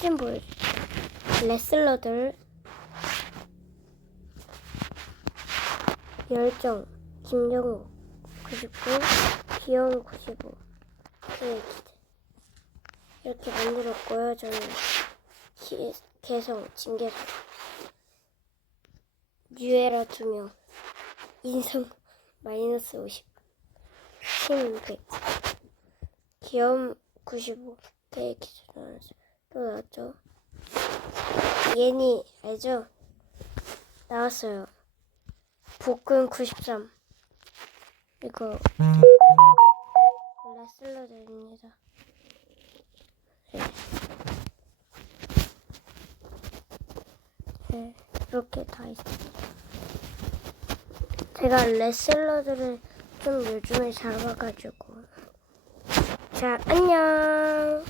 사진 보여줄게. 레슬러들. 열정 김정우. 99 귀여운 95 크레이키드 이렇게 만들었고요. 저는 기, 개성 진개성. 뉴에라 2명. 인성 마이너스 50 100 귀여움 95 크레이키드 나왔어요. 또 나왔죠. 예니 알죠? 나왔어요. 복근 93 이거 레슬러들입니다. 네. 네, 이렇게 다 있어요. 제가 레슬러들을 좀 요즘에 잘 봐가지고 자 안녕